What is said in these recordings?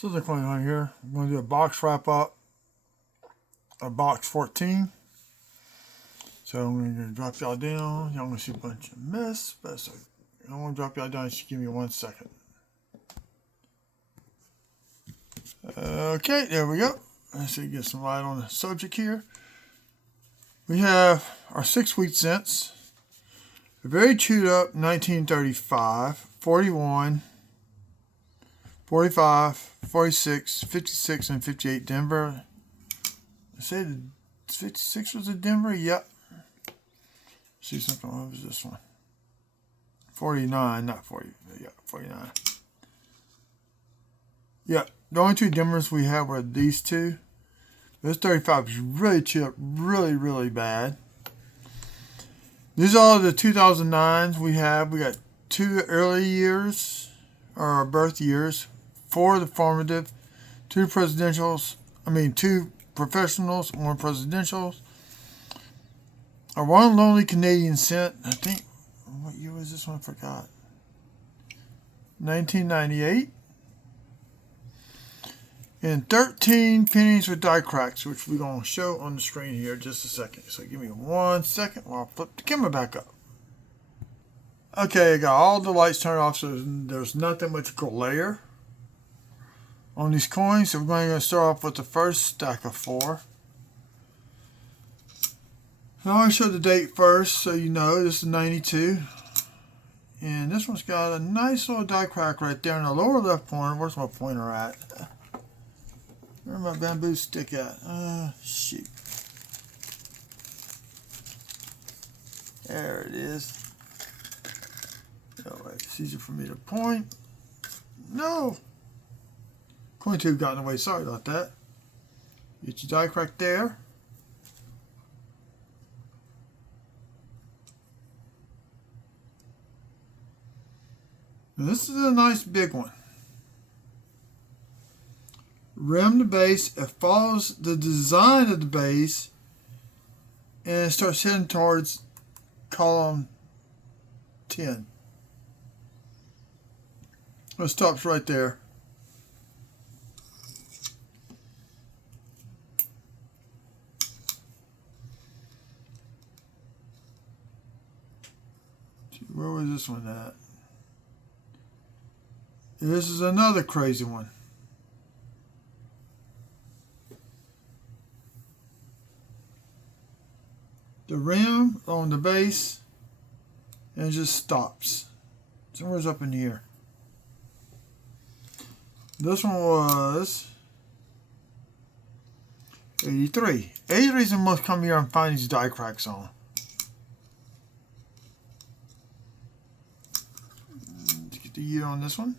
So they're going on here. I'm going to do a box wrap up of box 14. So I'm going to drop y'all down. Y'all going to see a bunch of mess. But so I want to drop y'all down. Just give me 1 second. Okay, there we go. Let's see, get some light on the subject here. We have our 6 wheat cents. A very chewed up 1935, 41, 45, 46, 56, and 58 Denver. I say the 56 was a Denver? Yep. See something, what was this one? 49, not 40. Yeah, 49. Yep. The only 2 Denvers we had were these 2. This 35 was really chewed up, really bad. These are all the 2009s we have. We got 2 early years, or birth years, 4 the formative, 2 presidentials, 2 professionals, 1 presidentials. Our 1 lonely Canadian cent, I think, what year was this one? I forgot. 1998. And 13 pennies with die cracks, which we're going to show on the screen here in just a second. So give me 1 second while I flip the camera back up. Okay, I got all the lights turned off, so there's nothing much glare on these coins. So we're going to start off with the first stack of 4. I always show the date first, so you know this is 92. And this one's got a nice little die crack right there in the lower left corner. Where's my pointer at? Where's my bamboo stick at? Shoot. There it is. Oh, wait, it's easier for me to point. No! Coin tube got in the way. Sorry about that. Get your die crack there. Now this is a nice big one. Rim the base, it follows the design of the base and it starts heading towards column 10. It stops right there. Where was this one at? This is another crazy one. The rim on the base, and it just stops. Somewhere's up in here. This one was 83. 83 is the most come here and find these die cracks on. Let's get the year on this one.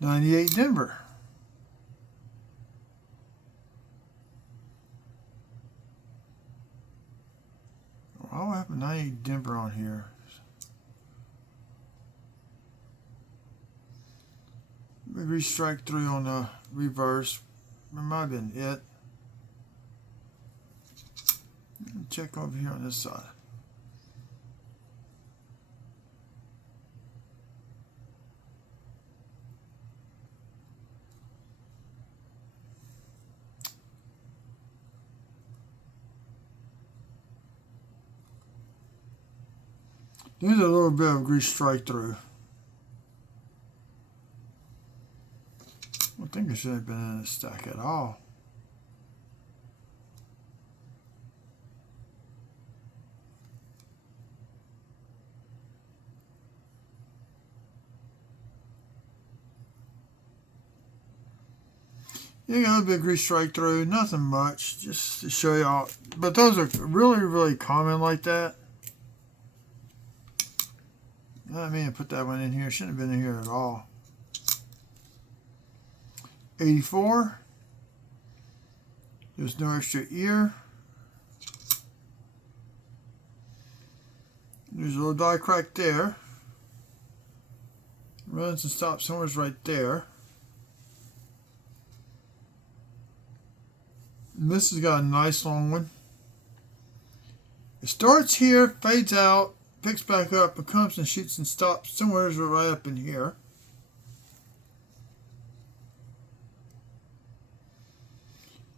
98 Denver. Oh, I have a 98 Denver on here. Maybe strike 3 on the reverse. That might have been it. Check over here on this side. There's a little bit of grease strike through. I think it should have been in a stack at all. You got a little bit of grease strike through, nothing much, just to show y'all. But those are really common like that. I mean, I put that one in here. Shouldn't have been in here at all. 84. There's no extra ear. There's a little die crack there. Runs and stops somewhere's right there. And this has got a nice long one. It starts here, fades out, picks back up, and comes and shoots and stops somewhere right up in here.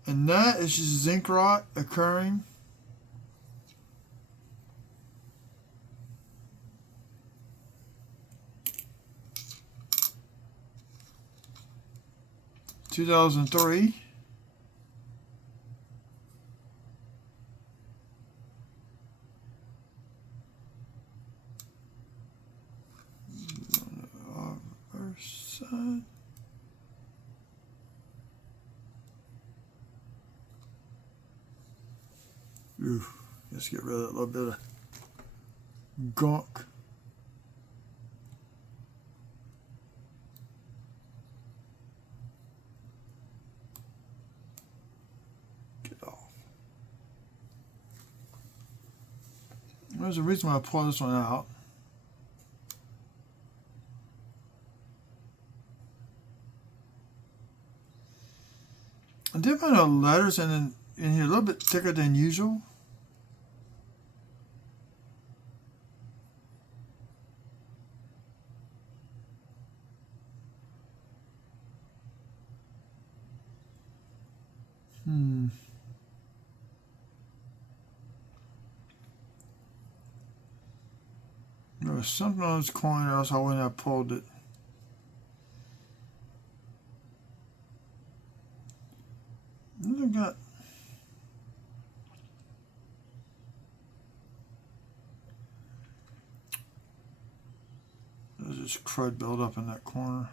And that is just zinc rot occurring. (2003). Side. Ooh, let's get rid of that little bit of gunk. Get off. There's a reason why I pulled this one out. I did find the letters in here a little bit thicker than usual. There was something on this coin, or else I wouldn't have pulled it. I got. There's this crud build up in that corner.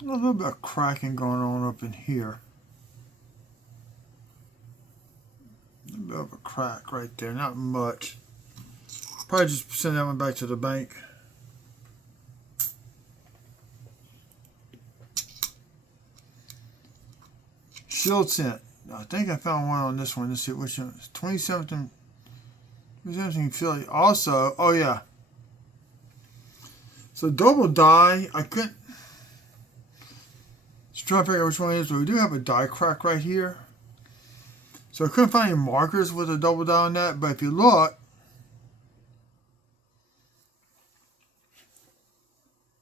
A little bit of cracking going on up in here. A little bit of a crack right there, not much. Probably just send that one back to the bank. Shield scent. I think I found one on this one. Let's see which one. 2017. Philly. Also, oh yeah. So double die. I couldn't. Just trying to figure out which one it is, but we do have a die crack right here. So I couldn't find any markers with a double die on that, but if you look,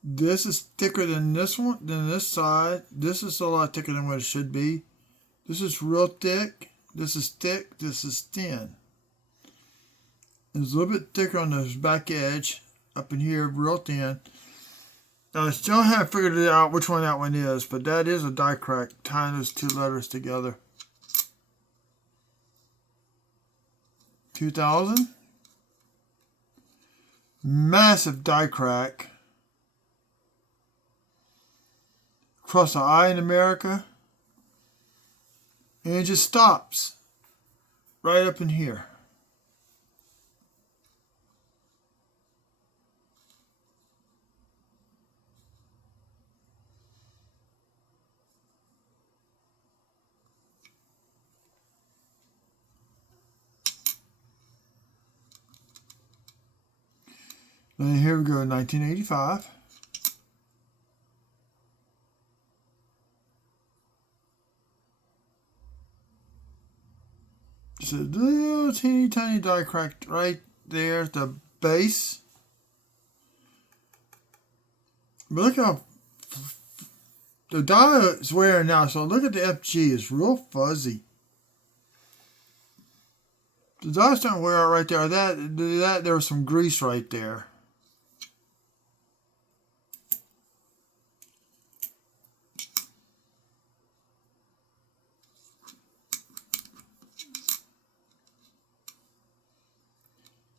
this is thicker than this one, than this side. This is a lot thicker than what it should be. This is real thick. This is thick. This is thin. It's a little bit thicker on the back edge up in here, real thin. Now I still haven't figured it out which one that one is, but that is a die crack, tying those two letters together. 2000. Massive die crack. Across the eye in America. And it just stops right up in here. Then here we go, 1985. Just a little teeny tiny die crack right there at the base. But look how the die is wearing now. So look at the FG, it's real fuzzy. The die's starting to wear out right there. That there was some grease right there.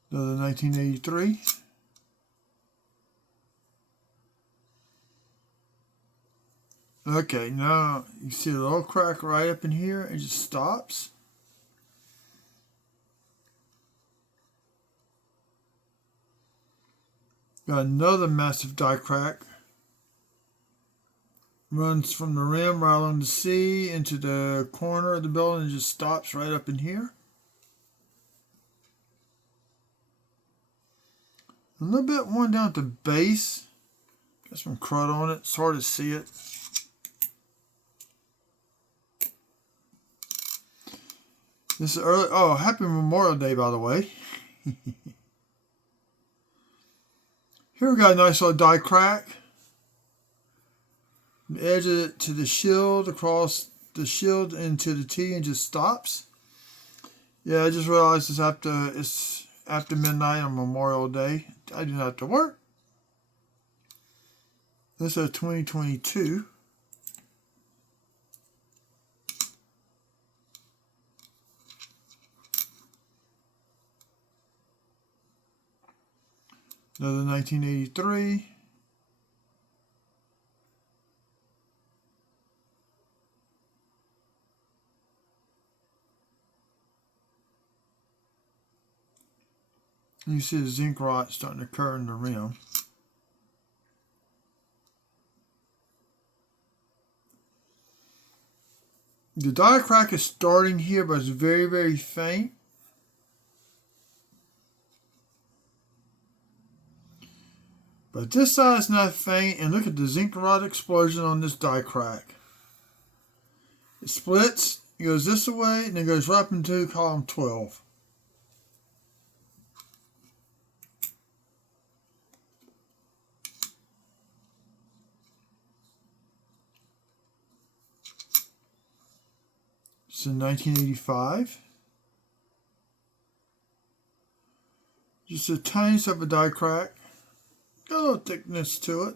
Another 1983. Okay, now you see a little crack right up in here. It just stops. Got another massive die crack. Runs from the rim right along the C into the corner of the building and just stops right up in here. A little bit one down at the base. Got some crud on it. It's hard to see it. This is early. Oh, happy Memorial Day, by the way. Here we got a nice little die crack. the edge of it to the shield, across the shield into the T, and just stops. Yeah, I just realized it's after midnight on Memorial Day. I do not have to work. This is 2022. Another 1983. You see the zinc rot starting to occur in the rim. The die crack is starting here, but it's very, very faint. But this side is not faint, and look at the zinc rot explosion on this die crack. It splits, it goes this way, and it goes right up into column 12. It's in 1985. Just a tiniest of a die crack. Got a little thickness to it.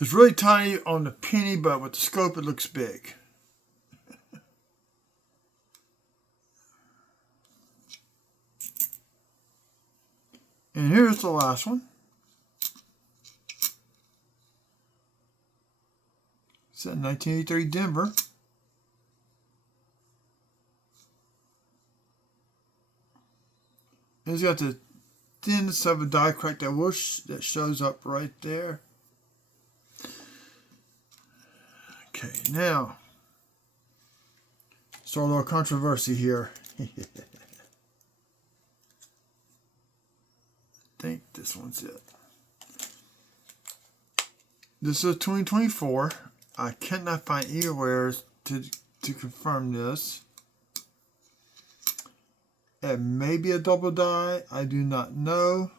It's really tiny on the penny, but with the scope it looks big. And here's the last one. It's in 1983 Denver. It's got the thinness of a die crack that shows up right there. Okay, now start a little controversy here. I think this one's it. This is 2024. I cannot find anywhere to confirm this. It may be a double die. I do not know.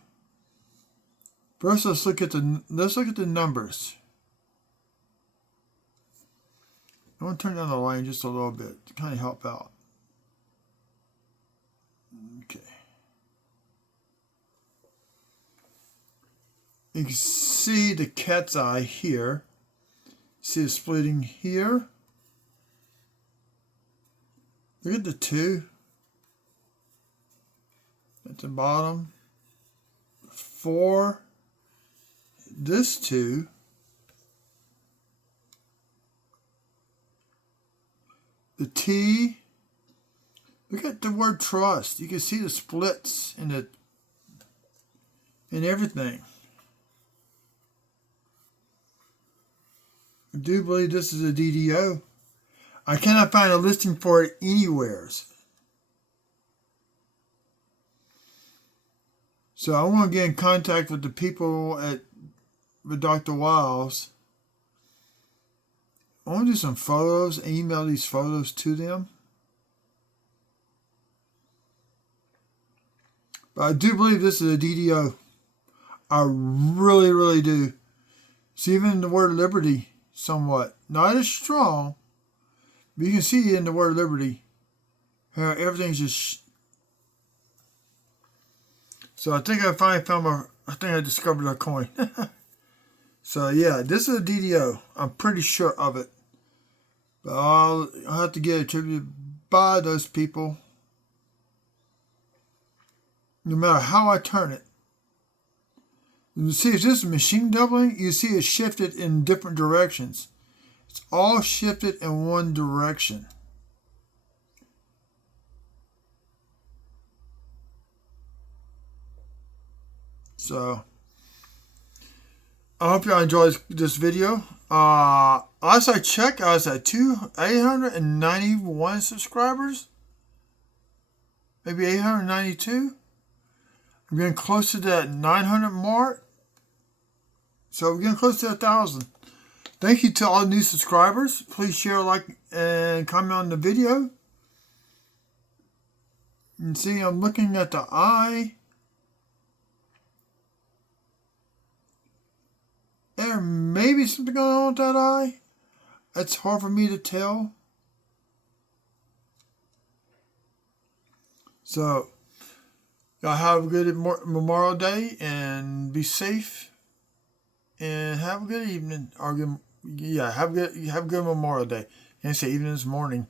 First, let's look at the numbers. I want to turn down the line just a little bit to kind of help out. Okay. You can see the cat's eye here. See it splitting here. Look at the 2. At the bottom, 4, this 2, the T. Look at the word trust. You can see the splits in everything. I do believe this is a DDO. I cannot find a listing for it anywheres. So I want to get in contact with the people with Dr. Wiles. I want to do some photos and email these photos to them. But I do believe this is a DDO. I really, really do. See, even the word liberty somewhat. Not as strong, but you can see in the word liberty how everything's just... So I think I finally found I discovered a coin. So yeah, this is a DDO. I'm pretty sure of it. But I'll have to get attributed by those people. No matter how I turn it. You see, if this is machine doubling, you see it shifted in different directions. It's all shifted in one direction. So, I hope y'all enjoyed this video. Last I checked, I was at 891 subscribers. Maybe 892. I'm getting close to that 900 mark. So we're getting close to 1,000. Thank you to all the new subscribers. Please share, like, and comment on the video. And see, I'm looking at the eye. eye, or maybe something going on with that eye. It's hard for me to tell. So, y'all have a good Memorial Day and be safe and have a good evening. Or good, yeah, have a good Memorial Day. And say evening this morning.